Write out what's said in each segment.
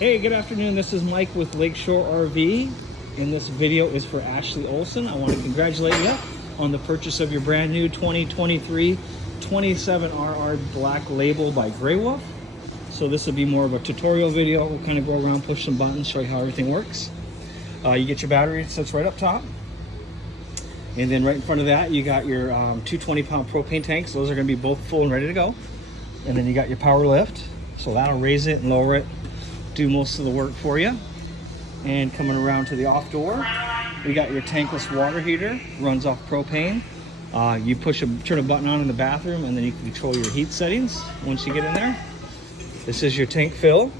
Hey, good afternoon. This is Mike with Lakeshore RV, and this video is for Ashley Olson. I want to congratulate you on the purchase of your brand new 2023 27RR Black Label by Grey Wolf. So this will be more of a tutorial video. We'll kind of go around, push some buttons, show you how everything works. You get your battery, it sits right up top. And then right in front of that, you got your two 20-pound propane tanks. Those are going to be both full and ready to go. And then you got your power lift. So that'll raise it and lower it, do most of the work for you. And coming around to the off door, we got your tankless water heater, runs off propane. You turn a button on in the bathroom, and then you can control your heat settings once you get in there. This is your tank fill.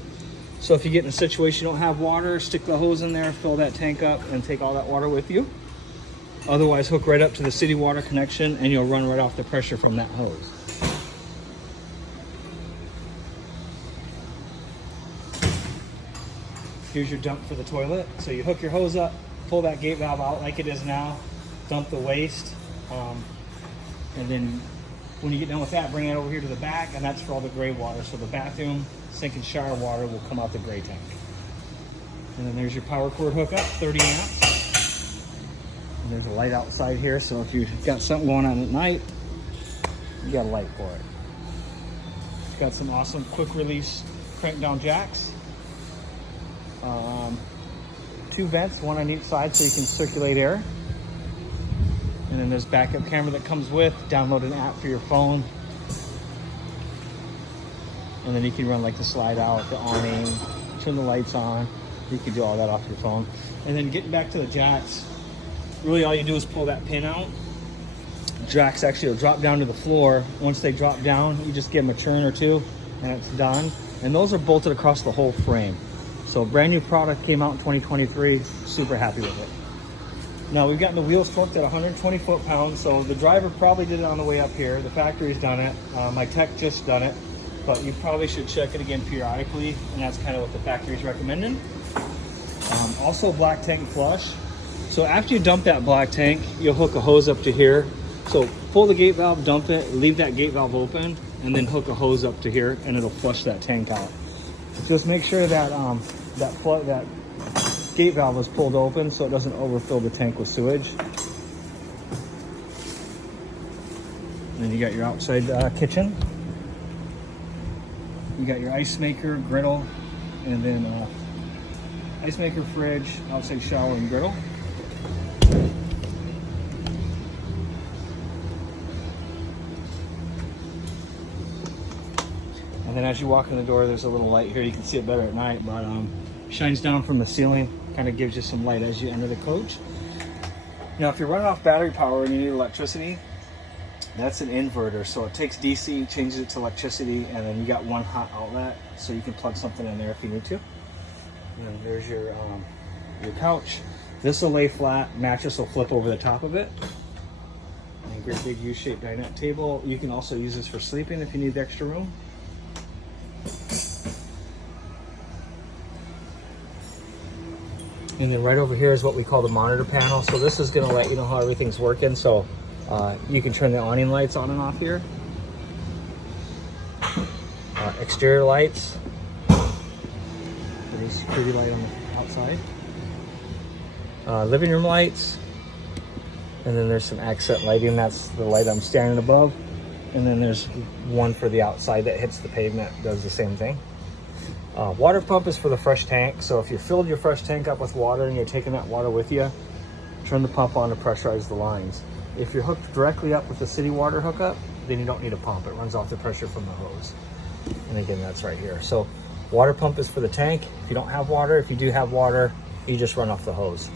So if you get in a situation you don't have water, stick the hose in there, fill that tank up, and take all that water with you. Otherwise, hook right up to the city water connection, and you'll run right off the pressure from that hose. Here's your dump for the toilet. So you hook your hose up, pull that gate valve out like it is now, dump the waste, and then when you get done with that, bring it over here to the back, and that's for all the gray water. So the bathroom, sink, and shower water will come out the gray tank. And then there's your power cord hookup, 30 amps. And there's a light outside here, so if you've got something going on at night, you got a light for it. It's got some awesome quick release crank down jacks. 2 vents, one on each side, so you can circulate air. And then there's backup camera that comes with. Download an app for your phone. And then you can run like the slide out, the awning, turn the lights on. You can do all that off your phone. And then getting back to the jacks, really all you do is pull that pin out. Jacks actually will drop down to the floor. Once they drop down, you just give them a turn or two, and it's done. And those are bolted across the whole frame. So brand new product, came out in 2023, super happy with it. Now we've gotten the wheels torqued at 120 foot-pounds, so the driver probably did it on the way up here. The factory's done it, my tech just done it, but you probably should check it again periodically, and that's kind of what the factory's recommending. Also black tank flush. So after you dump that black tank, you'll hook a hose up to here. So pull the gate valve, dump it, leave that gate valve open, and then hook a hose up to here, and it'll flush that tank out. Just make sure that that gate valve is pulled open so it doesn't overfill the tank with sewage. And then you got your outside kitchen. You got your ice maker, griddle, and then ice maker, fridge, outside shower, and griddle. And then as you walk in the door, there's a little light here. You can see it better at night, but shines down from the ceiling, kind of gives you some light as you enter the coach. Now, if you're running off battery power and you need electricity, that's an inverter. So it takes DC, changes it to electricity, and then you got one hot outlet, so you can plug something in there if you need to. And then there's your couch. This will lay flat, mattress will flip over the top of it. And great big U-shaped dinette table. You can also use this for sleeping if you need the extra room. And then right over here is what we call the monitor panel. So this is going to let you know how everything's working. So you can turn the awning lights on and off here. Exterior lights. There's a security light on the outside. Living room lights. And then there's some accent lighting. That's the light I'm standing above. And then there's one for the outside that hits the pavement, does the same thing. Water pump is for the fresh tank. So if you filled your fresh tank up with water and you're taking that water with you, turn the pump on to pressurize the lines. If you're hooked directly up with the city water hookup, then you don't need a pump. It runs off the pressure from the hose. And again, that's right here. So water pump is for the tank. If you don't have water, if you do have water, you just run off the hose.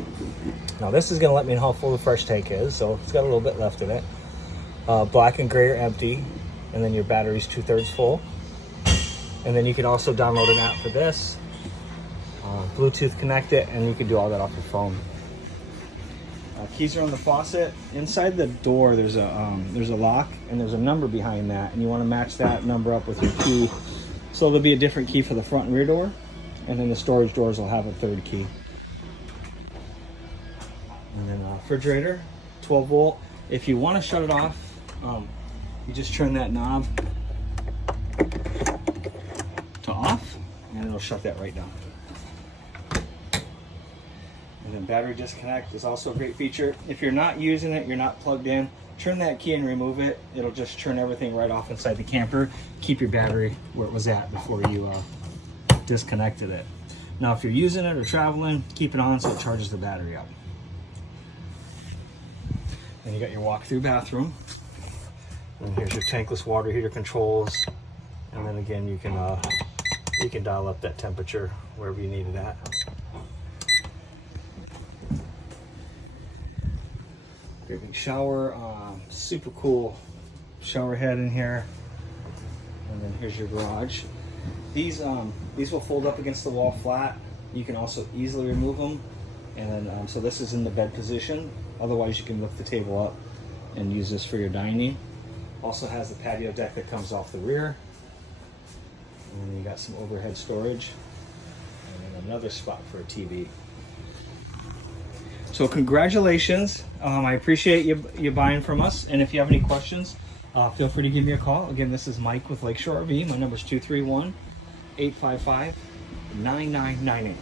Now this is gonna let me know how full the fresh tank is. So it's got a little bit left in it. Black and gray are empty, and then your battery's 2/3 full. And then you can also download an app for this, Bluetooth connect it, and you can do all that off your phone. Keys are on the faucet. Inside the door, there's a lock, and there's a number behind that, and you want to match that number up with your key. So there'll be a different key for the front and rear door, and then the storage doors will have a third key. And then refrigerator, 12 volt. If you want to shut it off, you just turn that knob to off, and it'll shut that right down. And then battery disconnect is also a great feature. If you're not using it, you're not plugged in, turn that key and remove it. It'll just turn everything right off inside the camper. Keep your battery where it was at before you disconnected it. Now, if you're using it or traveling, keep it on so it charges the battery up. Then you got your walk-through bathroom. And here's your tankless water heater controls. And then again, you can dial up that temperature wherever you need it at. Great big shower, super cool shower head in here. And then here's your garage. These will fold up against the wall flat. You can also easily remove them. And then, so this is in the bed position. Otherwise, you can lift the table up and use this for your dining. Also has the patio deck that comes off the rear. And then you got some overhead storage. And then another spot for a TV. So congratulations. I appreciate you buying from us. And if you have any questions, feel free to give me a call. Again, this is Mike with Lakeshore RV. My number is 231-855-9998.